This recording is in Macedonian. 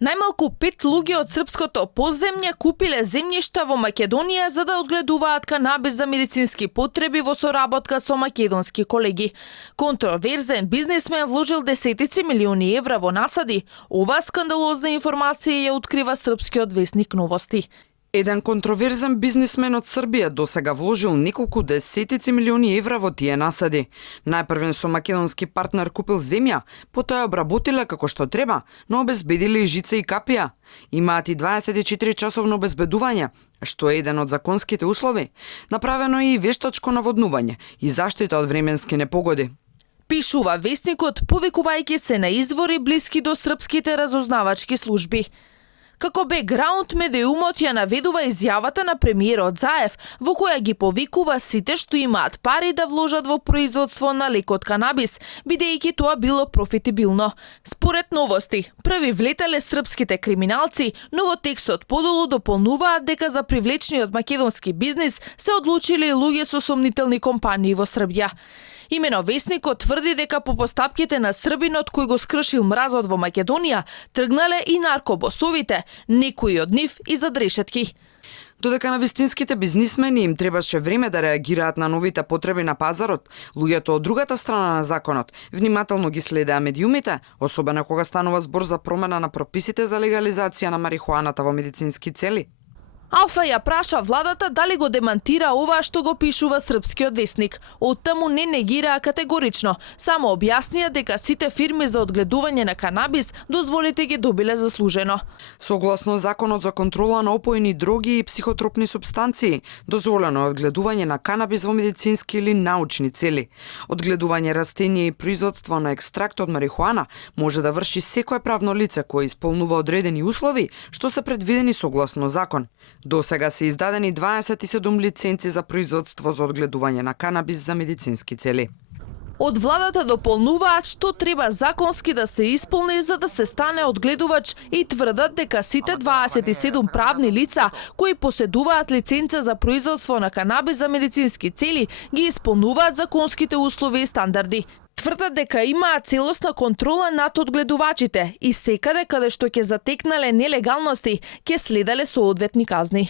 Најмалку 5 луѓе од српското подземје купиле земјишта во Македонија за да одгледуваат канабис за медицински потреби во соработка со македонски колеги. Контроверзен бизнисмен вложил десетици милиони евра во насади. Ова скандалозна информација ја открива српскиот весник Новости. Еден контроверзен бизнисмен од Србија досега вложил неколку десетици милиони евра во тие насади. Најпрвен со македонски партнер купил земја, потоа ја обработиле како што треба, но обезбедиле и жица и капија. Имаат и 24 часовно обезбедување, што е еден од законските услови. Направено е и вештачко наводнување и заштита од временски непогоди. Пишува весникот, повикувајќи се на извори блиски до српските разузнавачки служби. Како бекграунд, медиумот ја наведува изјавата на премиерот Заев, во која ги повикува сите што имаат пари да вложат во производство на лекот канабис, бидејќи тоа било профитибилно. Според Новости, први влетеле српските криминалци, но во текстот подолу дополнуваат дека за привлечниот македонски бизнис се одлучиле луѓе со сомнителни компании во Србија. Имено весникот тврди дека по постапките на србинот кој го скршил мразот во Македонија, тргнале и наркобосовите, некои од нив и зад решетки. Додека на вистинските бизнисмени им требаше време да реагираат на новите потреби на пазарот, луѓето од другата страна на законот внимателно ги следеа медиумите, особено кога станува збор за промена на прописите за легализација на марихуаната во медицински цели. Алфа ја праша владата дали го демантира ова што го пишува српскиот весник. Оттаму не негираа категорично, само објаснија дека сите фирми за одгледување на канабис дозволите ги добиле заслужено. Согласно законот за контрола на опојни дроги и психотропни супстанции, дозволено е одгледување на канабис во медицински или научни цели. Одгледување растенија и производство на екстракт од марихуана може да врши секое правно лице кое исполнува одредени услови што се предвидени согласно закон. До сега се издадени 27 лиценци за производство за одгледување на канабис за медицински цели. Од владата дополнуваат што треба законски да се исполни за да се стане одгледувач и тврдат дека сите 27 правни лица кои поседуваат лиценца за производство на канабис за медицински цели ги исполнуваат законските услови и стандарди. Тврдат дека имаат целосна контрола над одгледувачите и секаде каде што ќе затекнале нелегалности, ќе следале соодветни казни.